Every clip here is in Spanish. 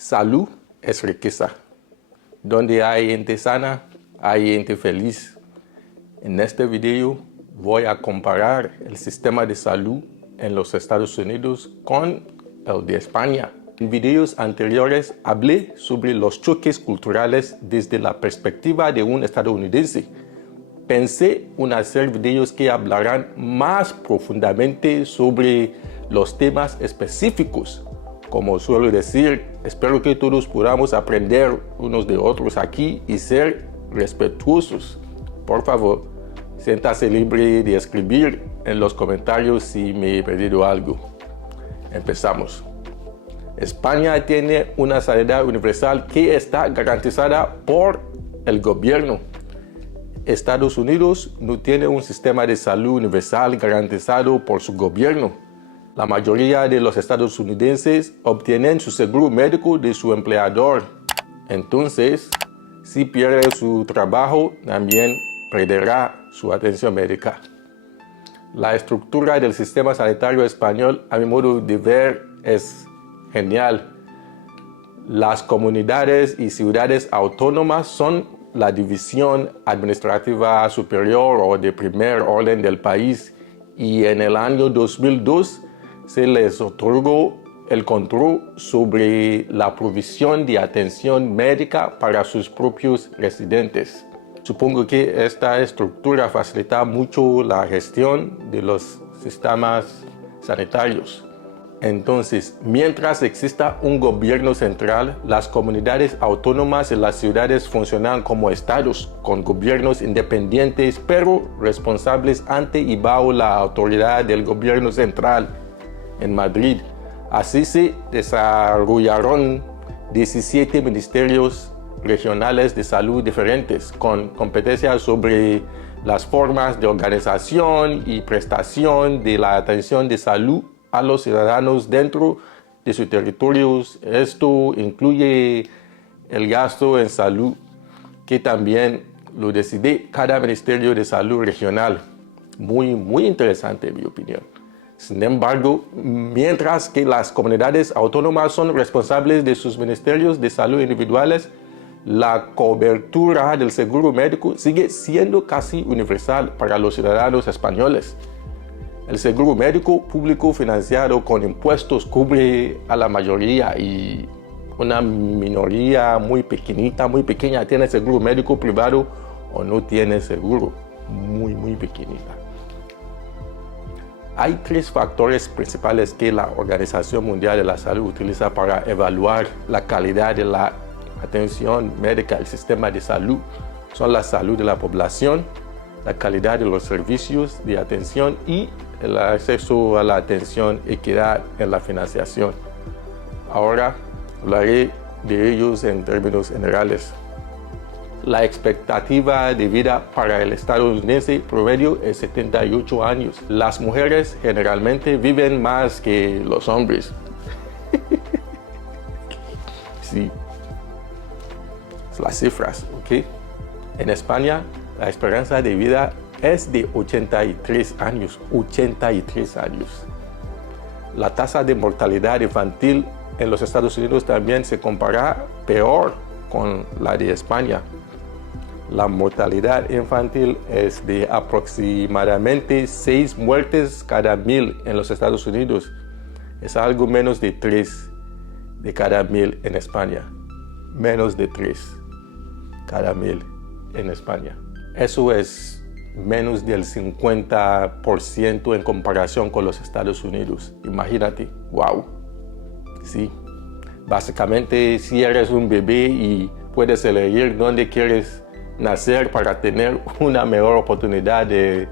Salud es riqueza. Donde hay gente sana, hay gente feliz. En este video voy a comparar el sistema de salud en los Estados Unidos con el de España. En videos anteriores hablé sobre los choques culturales desde la perspectiva de un estadounidense. Pensé en hacer videos que hablarán más profundamente sobre los temas específicos. Como suelo decir, espero que todos podamos aprender unos de otros aquí y ser respetuosos. Por favor, siéntase libre de escribir en los comentarios si me he perdido algo. Empezamos. España tiene una sanidad universal que está garantizada por el gobierno. Estados Unidos no tiene un sistema de salud universal garantizado por su gobierno. La mayoría de los estadounidenses obtienen su seguro médico de su empleador. Entonces, si pierde su trabajo, también perderá su atención médica. La estructura del sistema sanitario español, a mi modo de ver, es genial. Las comunidades y ciudades autónomas son la división administrativa superior o de primer orden del país, y en el año 2002 se les otorgó el control sobre la provisión de atención médica para sus propios residentes. Supongo que esta estructura facilita mucho la gestión de los sistemas sanitarios. Entonces, mientras exista un gobierno central, las comunidades autónomas y las ciudades funcionan como estados, con gobiernos independientes pero responsables ante y bajo la autoridad del gobierno central. En Madrid, así se desarrollaron 17 ministerios regionales de salud diferentes, con competencias sobre las formas de organización y prestación de la atención de salud a los ciudadanos dentro de sus territorios. Esto incluye el gasto en salud, que también lo decide cada ministerio de salud regional. Muy interesante, en mi opinión. Sin embargo, mientras que las comunidades autónomas son responsables de sus ministerios de salud individuales, la cobertura del seguro médico sigue siendo casi universal para los ciudadanos españoles. El seguro médico público financiado con impuestos cubre a la mayoría, y una minoría muy pequeña tiene seguro médico privado o no tiene seguro. Muy pequeñita. Hay tres factores principales que la Organización Mundial de la Salud utiliza para evaluar la calidad de la atención médica del sistema de salud. Son la salud de la población, la calidad de los servicios de atención y el acceso a la atención, equidad en la financiación. Ahora hablaré de ellos en términos generales. La expectativa de vida para el estadounidense promedio es 78 años. Las mujeres generalmente viven más que los hombres. Sí, las cifras, ¿ok? En España, la esperanza de vida es de 83 años. 83 años. La tasa de mortalidad infantil en los Estados Unidos también se compara peor con la de España. La mortalidad infantil es de aproximadamente 6 muertes cada 1000 en los Estados Unidos. Es algo menos de 3 de cada 1000 en España. Menos de 3 cada 1000 en España. Eso es menos del 50% en comparación con los Estados Unidos. Imagínate, wow. Sí. Básicamente, si eres un bebé y puedes elegir dónde quieres nacer para tener una mejor oportunidad de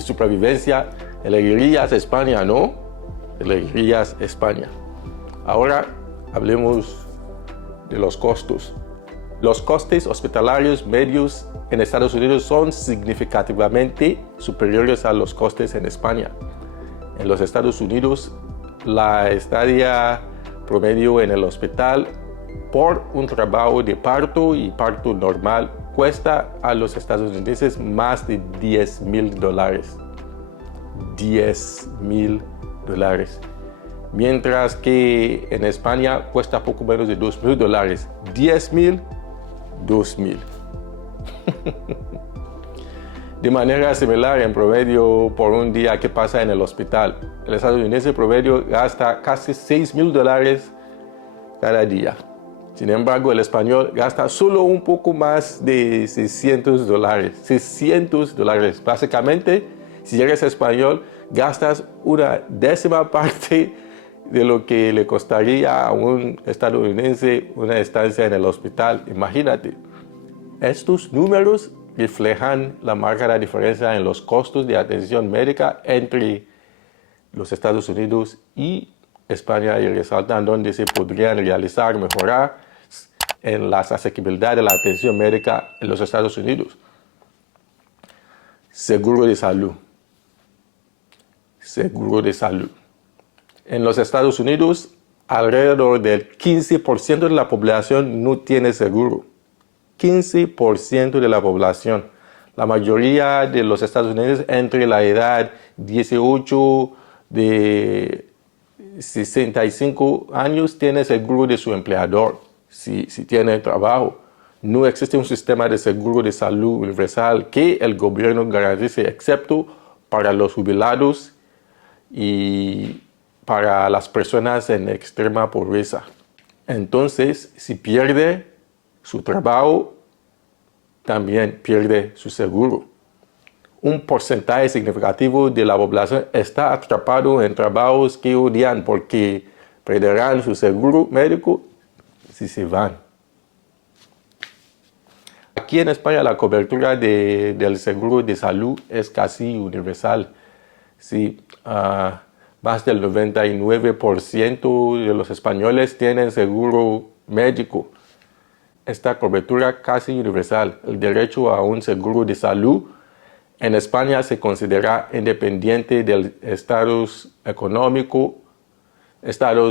supervivencia, elegirías España, ¿no? Elegirías España. Ahora hablemos de los costos. Los costes hospitalarios medios en Estados Unidos son significativamente superiores a los costes en España. En los Estados Unidos, la estadía promedio en el hospital por un trabajo de parto y parto normal cuesta a los estadounidenses más de $10,000. $10,000. mientras que en España cuesta poco menos de $2,000. $10,000, $2,000. De manera similar, en promedio, por un día que pasa en el hospital, el estadounidense promedio gasta casi $6,000 cada día. Sin embargo, el español gasta solo un poco más de $600. $600. Básicamente, si eres español, gastas una décima parte de lo que le costaría a un estadounidense una estancia en el hospital. Imagínate. Estos números reflejan la marcada diferencia en los costos de atención médica entre los Estados Unidos y España y resaltan donde se podrían realizar mejoras en la asequibilidad de la atención médica en los Estados Unidos. Seguro de salud. Seguro de salud. En los Estados Unidos, alrededor del 15% de la población no tiene seguro. 15% de la población. La mayoría de los estadounidenses entre la edad 18 de 65 años tiene seguro de su empleador, si tiene trabajo. No existe un sistema de seguro de salud universal que el gobierno garantice, excepto para los jubilados y para las personas en extrema pobreza. Entonces, si pierde su trabajo, también pierde su seguro. Un porcentaje significativo de la población está atrapado en trabajos que odian porque perderán su seguro médico si se van. Aquí en España la cobertura del seguro de salud es casi universal. Sí, más del 99% de los españoles tienen seguro médico. Esta cobertura casi universal, el derecho a un seguro de salud, en España se considera independiente del estatus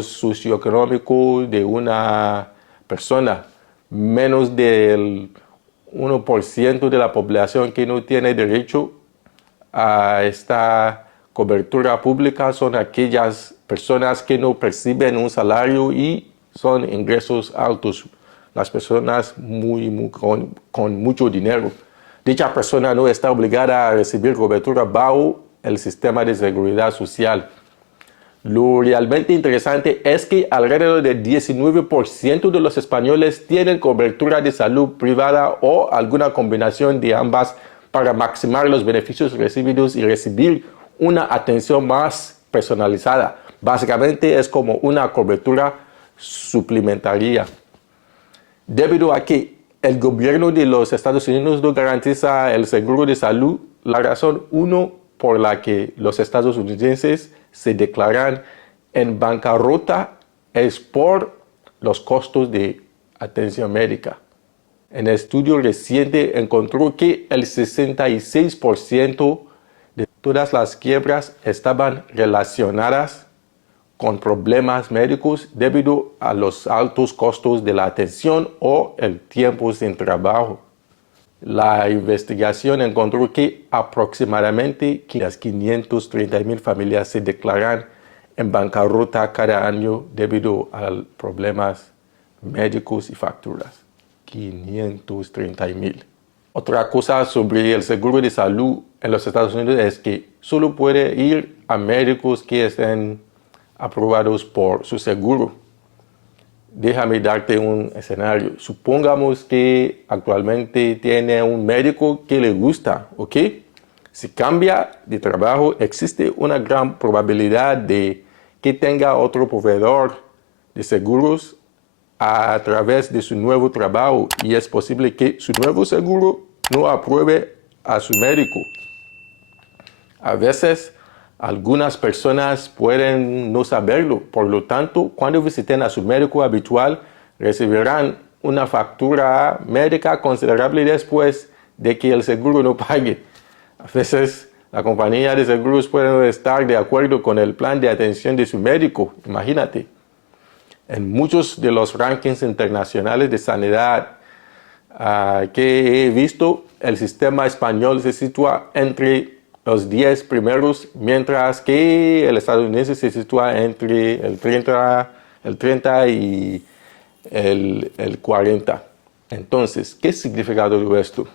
socioeconómico de una persona. Menos del 1% de la población que no tiene derecho a esta cobertura pública son aquellas personas que no perciben un salario y son ingresos altos. Las personas con mucho dinero. Dicha persona no está obligada a recibir cobertura bajo el sistema de seguridad social. Lo realmente interesante es que alrededor del 19% de los españoles tienen cobertura de salud privada o alguna combinación de ambas para maximizar los beneficios recibidos y recibir una atención más personalizada. Básicamente es como una cobertura suplementaria. Debido a que el gobierno de los Estados Unidos no garantiza el seguro de salud, la razón por la que los estadounidenses se declaran en bancarrota es por los costos de atención médica. Un estudio reciente encontró que el 66% de todas las quiebras estaban relacionadas con problemas médicos debido a los altos costos de la atención o el tiempo sin trabajo. La investigación encontró que aproximadamente 530,000 familias se declaran en bancarrota cada año debido a problemas médicos y facturas. 530,000. Otra cosa sobre el seguro de salud en los Estados Unidos es que solo puede ir a médicos que estén aprobados por su seguro. Déjame darte un escenario. Supongamos que actualmente tiene un médico que le gusta, ¿ok? Si cambia de trabajo, existe una gran probabilidad de que tenga otro proveedor de seguros a través de su nuevo trabajo y es posible que su nuevo seguro no apruebe a su médico. A veces, algunas personas pueden no saberlo, por lo tanto, cuando visiten a su médico habitual, recibirán una factura médica considerable después de que el seguro no pague. A veces, la compañía de seguros puede no estar de acuerdo con el plan de atención de su médico, imagínate. En muchos de los rankings internacionales de sanidad que he visto, el sistema español se sitúa entre los 10 primeros, mientras que el estadounidense se sitúa entre el 30 y el 40. Entonces, ¿qué significa todo esto?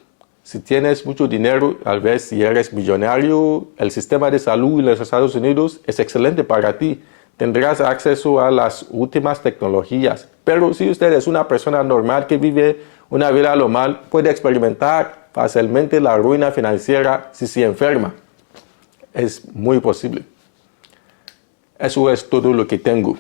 Si tienes mucho dinero, tal vez si eres millonario, el sistema de salud en los Estados Unidos es excelente para ti. Tendrás acceso a las últimas tecnologías. Pero si usted es una persona normal que vive una vida a lo mal, puede experimentar fácilmente la ruina financiera si se enferma. Es muy posible. Eso es todo lo que tengo.